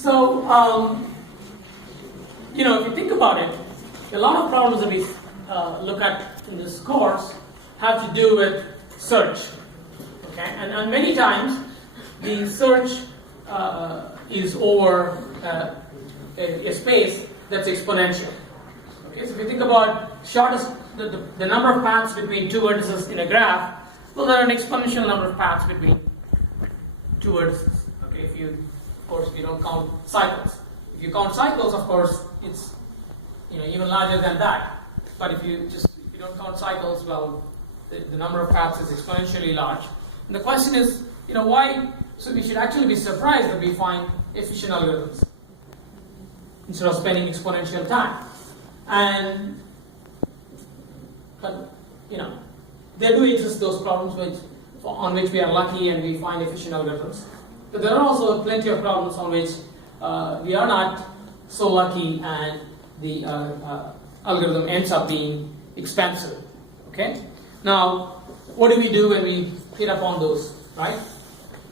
So, if you think about it, a lot of problems that we look at in this course have to do with search. Okay, and many times the search is over a space that's exponential. Okay, so if you think about shortest, the number of paths between two vertices in a graph, well, there are an exponential number of paths between two vertices. Okay, if you don't count cycles. If you count cycles, of course, it's even larger than that. But if you don't count cycles, well, the number of paths is exponentially large. And the question is, why? So we should actually be surprised that we find efficient algorithms instead of spending exponential time. But there do exist those problems on which we are lucky and we find efficient algorithms. But there are also plenty of problems on which we are not so lucky and the algorithm ends up being expensive. Okay? Now, what do we do when we hit upon those, right?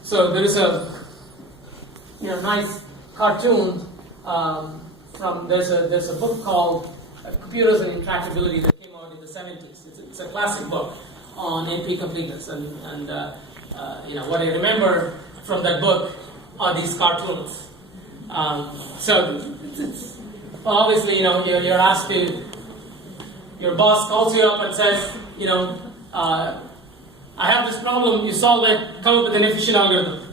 So there is a nice cartoon there's a book called Computers and Intractability that came out in the 70s. It's a classic book on NP completeness, and what I remember from that book are these cartoons. So obviously, you're asked to. Your boss calls you up and says, I have this problem. You solve it. Come up with an efficient algorithm,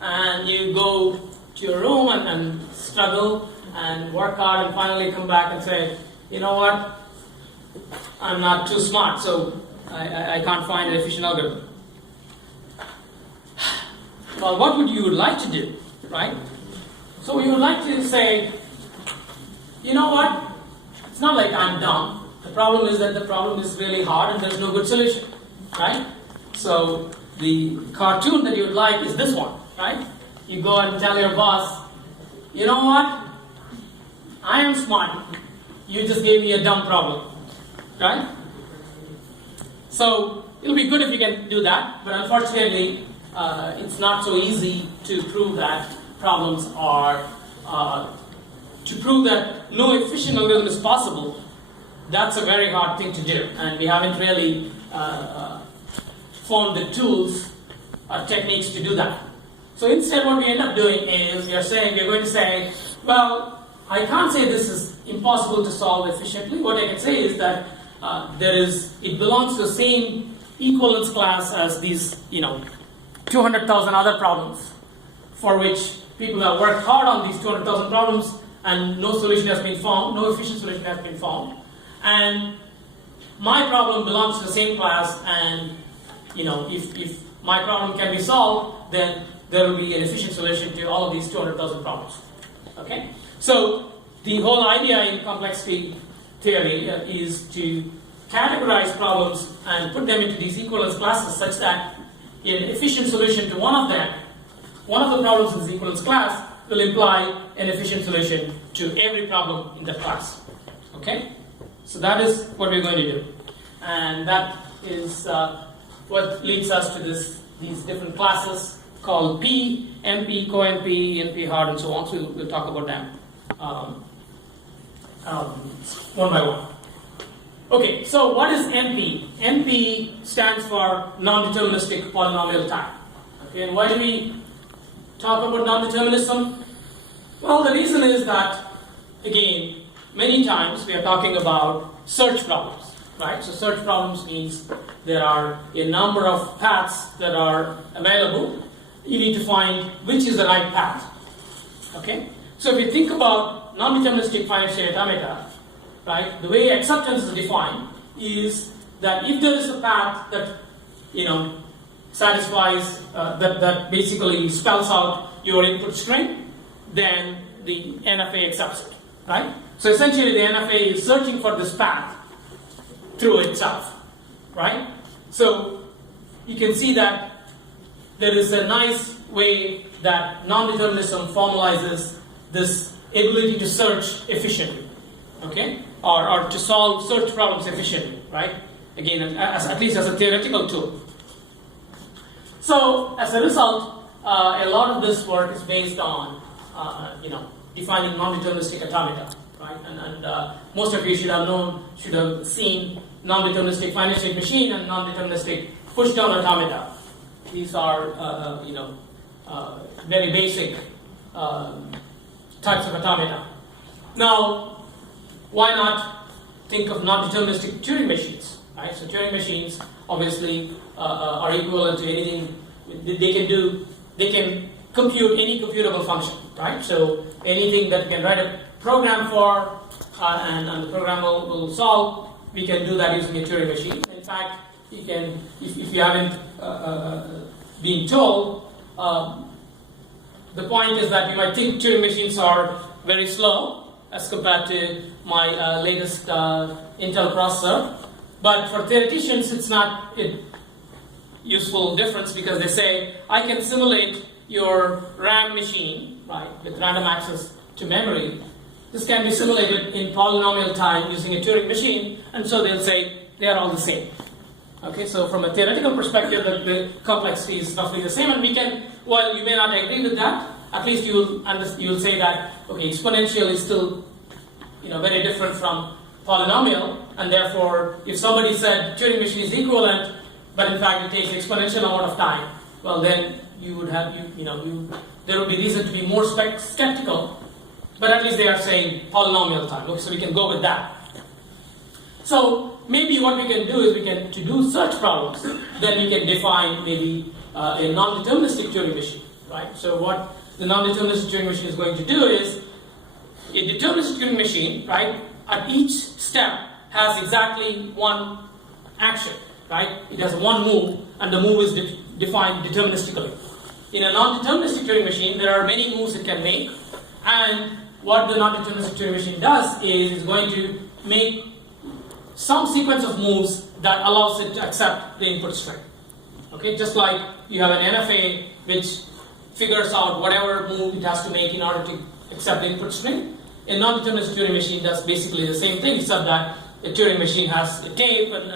and you go to your room and struggle and work hard, and finally come back and say, you know what? I'm not too smart, so I can't find an efficient algorithm. Well, what would you like to do, right? So you would like to say, you know what? It's not like I'm dumb. The problem is that the problem is really hard and there's no good solution, right? So the cartoon that you would like is this one, right? You go and tell your boss, you know what? I am smart. You just gave me a dumb problem, right? So it'll be good if you can do that, but unfortunately, it's not so easy to prove that problems are, to prove that no efficient algorithm is possible. That's a very hard thing to do, and we haven't really formed the tools or techniques to do that. So instead, what we end up doing is we're going to say, well, I can't say this is impossible to solve efficiently. What I can say is that it belongs to the same equivalence class as these, 200,000 other problems for which people have worked hard on these 200,000 problems and no solution has been found, no efficient solution has been found. And my problem belongs to the same class, and if my problem can be solved, then there will be an efficient solution to all of these 200,000 problems. Okay? So the whole idea in complexity theory is to categorize problems and put them into these equivalence classes such that an efficient solution to one of the problems in this equivalence class will imply an efficient solution to every problem in that class. Okay? So that is what we're going to do. And that is what leads us to these different classes called P, NP, co-NP, NP hard, and so on. So we'll talk about them one by one. Okay, so what is NP? NP stands for non-deterministic polynomial type. Okay, and why do we talk about non-determinism? Well, the reason is that, again, many times we are talking about search problems, right? So search problems means there are a number of paths that are available. You need to find which is the right path. Okay? So if you think about non-deterministic finite state automata, right, the way acceptance is defined is that if there is a path that satisfies that basically spells out your input string, then the NFA accepts it, right? So essentially the NFA is searching for this path through itself, right? So you can see that there is a nice way that non-determinism formalizes this ability to search efficiently, okay? Or to solve search problems efficiently, right? Again, at least as a theoretical tool. So as a result, a lot of this work is based on defining non-deterministic automata, right? And most of you should have seen non-deterministic finite state machine and non-deterministic push-down automata. These are very basic types of automata. Now, why not think of non-deterministic Turing machines? Right? So Turing machines obviously are equivalent to anything they can compute any computable function, right? So anything that you can write a program for and the program will solve, we can do that using a Turing machine. In fact, you can, if you haven't been told, the point is that you might think Turing machines are very slow as compared to my latest Intel processor. But for theoreticians, it's not a useful difference because they say, I can simulate your RAM machine, right, with random access to memory. This can be simulated in polynomial time using a Turing machine, and so they'll say they are all the same. Okay, so from a theoretical perspective, the complexity is roughly the same, and we can, while you may not agree with that, at least you will say that, okay, exponential is still very different from polynomial, and therefore, if somebody said Turing machine is equivalent, but in fact it takes exponential amount of time, well then you would have there would be reason to be more skeptical, but at least they are saying polynomial time. Okay, so we can go with that. So maybe what we can do is to do search problems, then we can define maybe a non-deterministic Turing machine, right? So what the non-deterministic Turing machine is going to do is a deterministic Turing machine, right? At each step has exactly one action, right? It has one move, and the move is defined deterministically. In a non-deterministic Turing machine, there are many moves it can make, and what the non-deterministic Turing machine does is it's going to make some sequence of moves that allows it to accept the input string. Okay, just like you have an NFA which figures out whatever move it has to make in order to accept the input string. A non-deterministic Turing machine does basically the same thing, except that a Turing machine has a tape and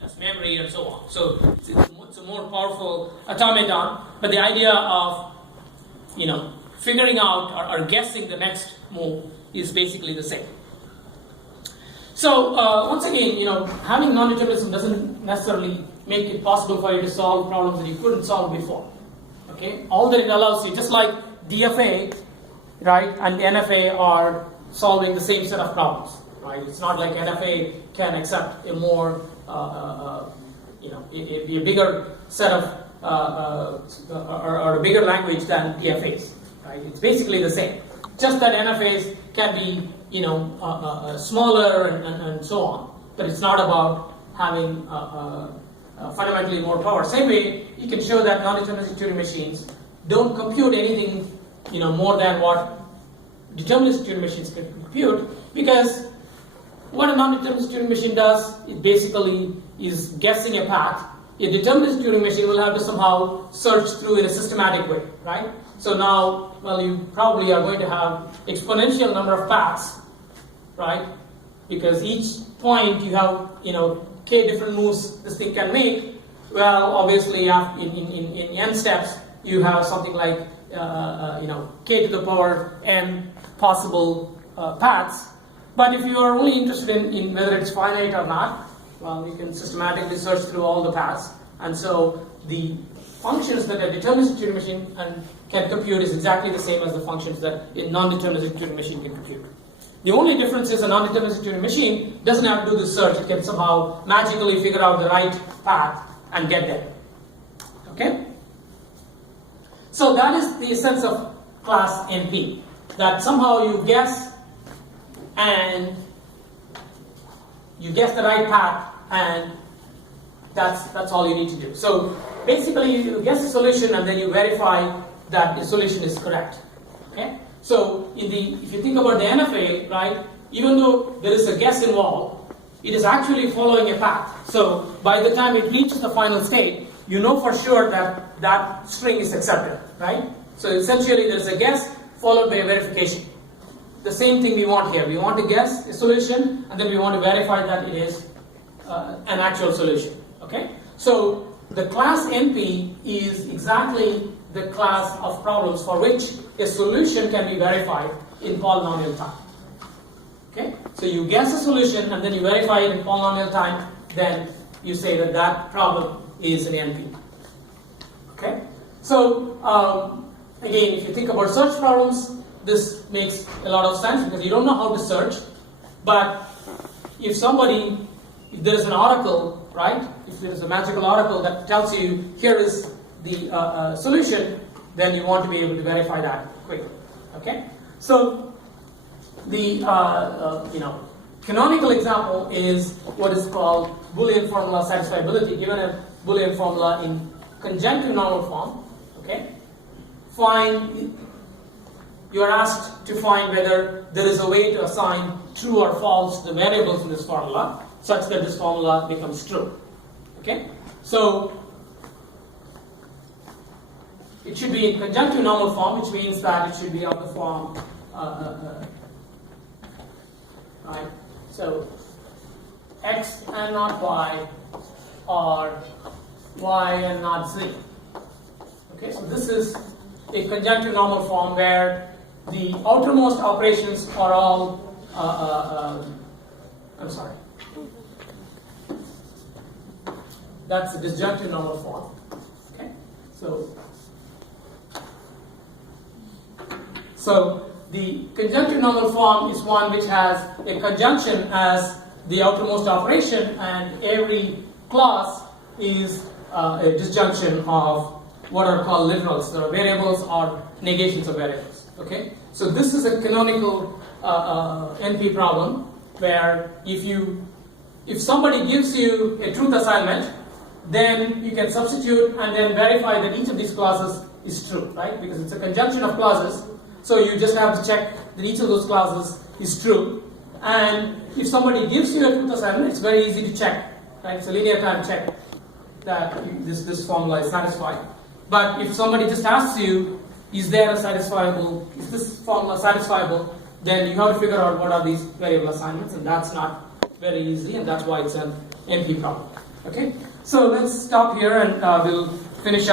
has memory and so on. So it's a more powerful automaton, but the idea of figuring out or guessing the next move is basically the same. So once again, having non-determinism doesn't necessarily make it possible for you to solve problems that you couldn't solve before. Okay, all that it allows you, just like DFA, right, and NFA are solving the same set of problems, right? It's not like NFA can accept a more, a bigger set of or a bigger language than DFAs, right? It's basically the same. Just that NFAs can be, smaller and so on, but it's not about having fundamentally more power. Same way, you can show that non-deterministic Turing machines don't compute anything, more than what deterministic Turing machines can compute, because what a non-deterministic Turing machine does, it basically is guessing a path. A deterministic Turing machine will have to somehow search through in a systematic way, right? So now, well, you probably are going to have exponential number of paths, right? Because each point you have, k different moves this thing can make. Well, obviously, in n steps, you have something like k to the power n possible paths. But if you are only interested in whether it's finite or not, well, you can systematically search through all the paths. And so the functions that a deterministic Turing machine can compute is exactly the same as the functions that a non-deterministic Turing machine can compute. The only difference is a non-deterministic Turing machine doesn't have to do the search. It can somehow magically figure out the right path and get there. Okay? So that is the essence of class NP. That somehow you guess and you guess the right path, and that's all you need to do. So basically you guess the solution and then you verify that the solution is correct. Okay? So if you think about the NFA, right, even though there is a guess involved, it is actually following a path. So by the time it reaches the final state, you know for sure that that string is accepted, right? So essentially there is a guess followed by a verification. The same thing we want here. We want to guess a solution and then we want to verify that it is an actual solution. Okay? So the class NP is exactly the class of problems for which a solution can be verified in polynomial time. Okay? So you guess a solution and then you verify it in polynomial time, then you say that that problem is an NP. Okay? So again, if you think about search problems, this makes a lot of sense because you don't know how to search. But if there is an oracle, right? If there is a magical oracle that tells you here is the solution, then you want to be able to verify that quickly. Okay? So the canonical example is what is called Boolean formula satisfiability. Given a Boolean formula in conjunctive normal form, okay, you are asked to find whether there is a way to assign true or false to the variables in this formula such that this formula becomes true. Okay, so it should be in conjunctive normal form, which means that it should be of the form right. So x and not y, or y and not z. Okay, so this is a conjunctive normal form where the outermost operations are all that's the disjunctive normal form. Okay, so the conjunctive normal form is one which has a conjunction as the outermost operation, and every clause is a disjunction of what are called literals, so variables or negations of variables. Okay, so this is a canonical NP problem where if somebody gives you a truth assignment, then you can substitute and then verify that each of these clauses is true, right? Because it's a conjunction of clauses, so you just have to check that each of those clauses is true. And if somebody gives you a truth assignment, it's very easy to check, right? It's a linear time check that this formula is satisfied. But if somebody just asks you, is this formula satisfiable, then you have to figure out what are these variable assignments, and that's not very easy, and that's why it's an NP problem. Okay, so let's stop here and we'll finish up.